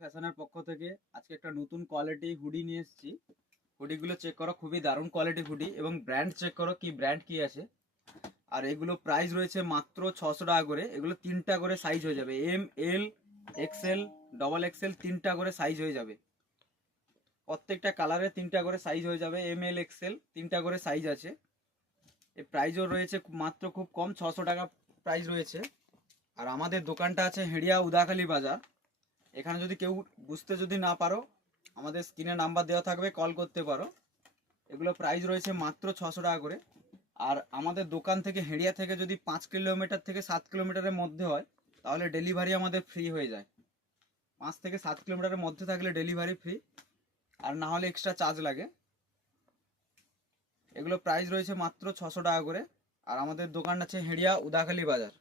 ফ্যাশনের পক্ষ থেকে আজকে একটা নতুন কোয়ালিটি হুডি নিয়ে এসেছি। হুডিগুলো চেক করো, খুবই দারুণ কোয়ালিটি হুডি, এবং ব্র্যান্ড চেক করো কি ব্র্যান্ড কি আছে। আর এগুলো প্রাইস রয়েছে মাত্র 600 টাকা করে। এগুলো 3টা করে সাইজ হয়ে যাবে, এম, এল, এক্সেল, ডবল এক্সেল, 3টা করে সাইজ হয়ে যাবে। প্রত্যেকটা কালারে 3টা করে সাইজ হয়ে যাবে, এম, এল, এক্সেল 3টা করে সাইজ আছে। এই প্রাইসও রয়েছে মাত্র খুব কম, 600 টাকা প্রাইস রয়েছে। আর আমাদের দোকানটা আছে হেড়িয়া উদাখালি বাজার। এখানে যদি কেউ বুঝতে যদি না পারো, আমাদের স্ক্রিনে নাম্বার দেওয়া থাকবে, কল করতে পারো। এগুলো প্রাইস রয়েছে মাত্র 600 টাকা করে। আর আমাদের দোকান থেকে হেড়িয়া থেকে যদি 5 কিলোমিটার থেকে 7 কিলোমিটারের মধ্যে হয়, তাহলে ডেলিভারি আমাদের ফ্রি হয়ে যায়। 5 থেকে 7 কিলোমিটারের মধ্যে থাকলে ডেলিভারি ফ্রি, আর না হলে এক্সট্রা চার্জ লাগে। এগুলো প্রাইস রয়েছে মাত্র 600 টাকা করে। আর আমাদের দোকান আছে হেড়িয়া উদাখালি বাজার।